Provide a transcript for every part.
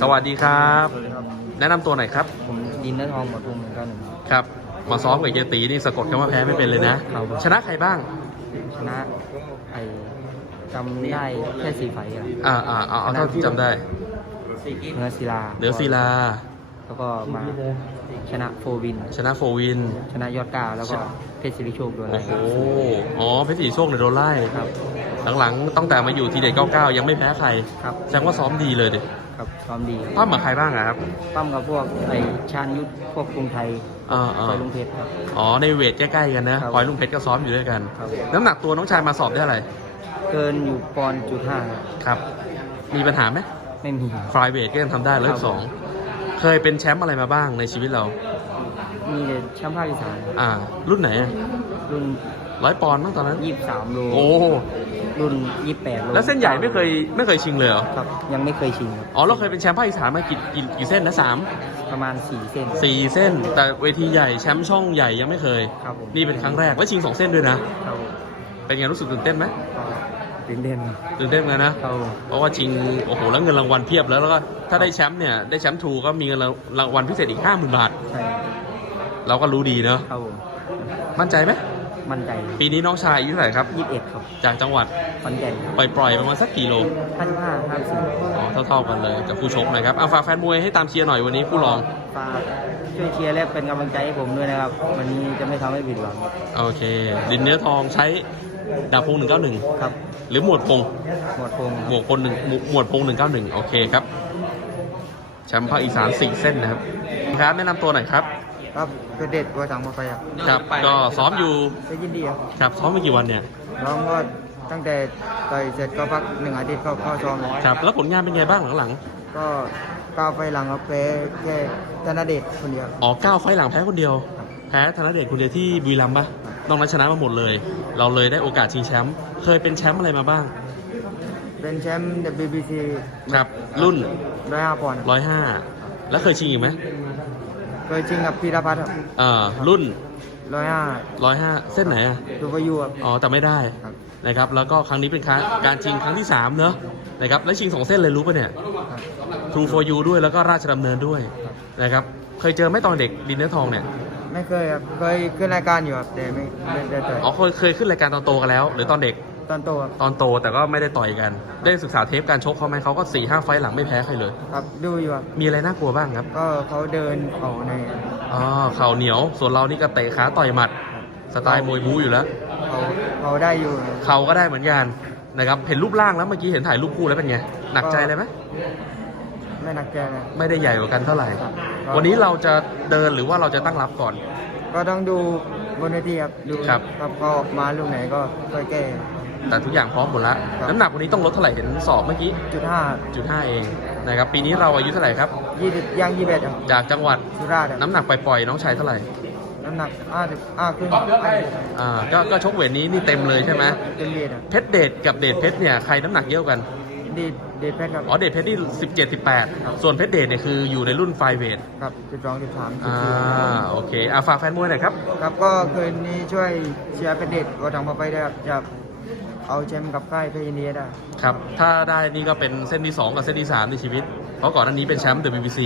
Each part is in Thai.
สวัสดีครับ สวัสดีครับ แนะนำตัวหน่อยครับ ผมดินเนื้อทองหมดทุมหนึ่งเก้าหนึ่งครับ มาซ้อมกับเยตีนี่สะกดคำว่าแพ้ไม่เป็นเลยนะ ครับชนะใครบ้าง ชนะไอจำได้แค่สี่ไฟล์ครับอ่าอ่าเอาเอาเท่าที่จำได้เนื้อศิลา เหนือศิลา แล้วก็มาชนะโฟวิน ชนะโฟวิน ชนะยอดเก้าแล้วก็เพชรศิริโชคด้วยโอ้โหอ๋อเพชรศรีโชคเนี่ยโดนไล่ครับ หลังๆตั้งแต่มาอยู่ทีเด็ด99 ยังไม่แพ้ใครครับแสดงว่าซ้อมดีเลยดิครับซ้อมดีปั้มกับใครบ้างอะครับปั้มกับพวกไอชาญยุทธพวกกรุงไทยอ่าอ่าไปลุงเพชรครับอ๋อในเวทใกล้ๆกันนะครับพลอยลุงเพชรก็ซ้อมอยู่ด้วยกันครับน้ำหนักตัวน้องชายมาสอบได้อะไรเกินอยู่ปอนด์จุดห้าครับครับ มีปัญหาไหมไม่มีฟลายเวทก็ยังทำได้ร้อยสอง เคยเป็นแชมป์อะไรมาบ้างในชีวิตเรา มีแต่แชมป์ภาคอีสานอ่า รุ่นไหนอะรุ่นร้อยปอนด์มั้งตอนนั้น ยี่สิบสามโลโอ้ รุ่นยี่สิบแปดโลแล้วเส้นใหญ่ไม่เคยไม่เคยชิงเลยเหรอ ครับ ยังไม่เคยชิงครับ อ๋อ เราเคยเป็นแชมป์ภาคอีสานมากี่กี่กี่เส้นนะสามประมาณสี่เส้น สี่เส้น แต่เวทีใหญ่แชมป์ช่องใหญ่ยังไม่เคย ครับผมนี่เป็นครั้งแรกแล้วชิงสองเส้นด้วยนะ ครับผมเป็นไงรู้สึกตื่นเต้นไหมก็ ตื่นเต้นตื่นเต้นเหมือนกันนะครับผมเพราะว่าชิงโอ้โหแล้วเงินรางวัลเพียบแล้วแล้วก็ถ้าได้แชมป์เนี่ยได้แชมป์ทูก็มีเงินรางวัลพิเศษอีกห้าหมื่นบาทใช่เราก็รู้ดีเนอะครับผมมั่นใจไหมมั่นใจ ปีนี้น้องชายอายุเท่าไหร่ครับยี่สิบเอ็ดครับ จากจังหวัดขอนแก่นครับปล่อยๆประมาณสักกี่โลห้าสิบห้าห้าสี่อ๋อเท่าๆกันเลยกับคู่ชกนะครับเอาฝากแฟนมวยให้ตามเชียร์หน่อยวันนี้คู่รองฝากช่วยเชียร์และเป็นกำลังใจให้ผมด้วยนะครับ วันนี้จะไม่ทำให้ผิดหวัง โอเค ดินเนื้อทองใช้ ดาบพงหนึ่งเก้าหนึ่งครับหรือหมวดพงหมวดพงษ์หมวดพงหนึ่งหมวดพงหนึ่งเก้าหนึ่งโอเคครับแชมป์ภาคอีสานสี่เส้นนะครับครับแนะนำตัวหน่อยครับครับเป็นเด็ดตัวถังมาไปครับครับก็ซ้อมอยู่ได้ยินดีครับครับซ้อมมากี่วันเนี่ยน้องก็ตั้งแต่ต่อยเสร็จก็พักหนึ่งอาทิตย์ก็เข้าซ้อมเลยครับแล้วผลงานเป็นไงบ้างหลังก็ก้าวไปหลังครับแพ้แค่ธนเดชคนเดียวๆอ๋อเก้าไฟล์หลังแพ้คนเดียวครับแพ้ธนเดชคนเดียวที่บุรีรัมย์ปะนอกนั้นชนะมาหมดเลย เราเลยได้โอกาสชิงแชมป์เคยเป็นแชมป์อะไรมาบ้าง เป็นแชมป์ WBC ครับรุ่นร้อยห้าปอนด์ร้อยห้าแล้วเคยชิงอีกไหมเคยชิงกับพีรพัฒน์ครับอ่ารุ่นร้อยห้าร้อยห้าเส้นไหนอะดูพายุครับ อ๋อแต่ไม่ได้ครับนะครับ แล้วก็ครั้งนี้เป็นครั้งการชิงครั้งที่3เนอะนะครับแล้วชิง2เส้นเลยรู้ปะเนี่ยครับ True for you ด้วยแล้วก็ราชดำเนินด้วยนะครับเคยเจอไหมตอนเด็กดินเนื้อทองเนี่ย ไม่เคยครับเคยขึ้นรายการอยู่ครับแต่ไม่ไม่ได้ต่อยอ๋อเคยเคยขึ้นรายการตอนโตกันแล้ว หรือตอนเด็กตอนโตครับตอนโตแต่ก็ไม่ได้ต่อยกัน ได้ศึกษาเทปการชกเขาไหมเขาก็4ี่ห้าไฟล์หลังไม่แพ้ใครเลย ครับดูอยู่ครับมีอะไรน่ากลัวบ้างครับก็เขาเดินเข่าในอ๋อเข่าเหนียว ส่วนเรานี่ก็เตะขาต่อยหมัด สไตล์มวยบู๊อยู่แล้วเขาเขาได้อยู่เข่าก็ได้เหมือนกันนะครับเห็นรูปร่างแล้วเมื่อกี้เห็นถ่ายรูปคู่แล้วเป็นไงหนักใจเลยไหม ไม่หนักใจเลยไม่ได้ใหญ่กว่ากันเท่าไหร่ ครับวันนี้เราจะเดินหรือว่าเราจะตั้งรับก่อน ก็ต้องดูบนเวทีครับดูครับ ครับเขาออกมาลูกไหนก็ค่อยแก้ แต่ทุกอย่างพร้อมหมดแล้วครับ น้ำหนักวันนี้ต้องลดเท่าไหร่เห็นสอบเมื่อกี้จุดห้าจุดห้าเองนะครับปีนี้เราอายุเท่าไหร่ครับ ยี่สิบย่างยี่สิบเอ็ดครับจากจังหวัดสุราษฎร์ครับน้ำหนักปล่อยๆน้องชายเท่าไหร่น้ำหนักห้าสิบห้าขึ้นอ่าก็ก็ชกเวทนี้นี่เต็มเลยใช่ไหมเป็นเวทครับเพชรเดชกับเดชเพชรเนี่ยใครน้ำหนักเยอะกว่ากัน ดีเดทเพชรครับ อ๋อเดชเพชรนี่สิบเจ็ดสิบแปดครับ ส่วนเพชรเดชเนี่ยคืออยู่ในรุ่นไฟเวทครับสิบสองสิบสามสิบอ่าสี่โอเคอ่าฝากแฟนมวยหน่อยครับ ครับก็คืนนี้ช่วยเชียร์เป็นเด็ดวัดทางมาไปด้วยครับจะเอาแชมป์กับค่ายเพชรยินดีให้ได้ครับ ถ้าได้นี่ก็เป็นเส้นที่ 2 กับเส้นที่ 3 ในชีวิต เพราะก่อนหน้านี้เป็นแชมป์ WBC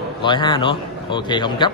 105 เนอะโอเค ขอบคุณครับ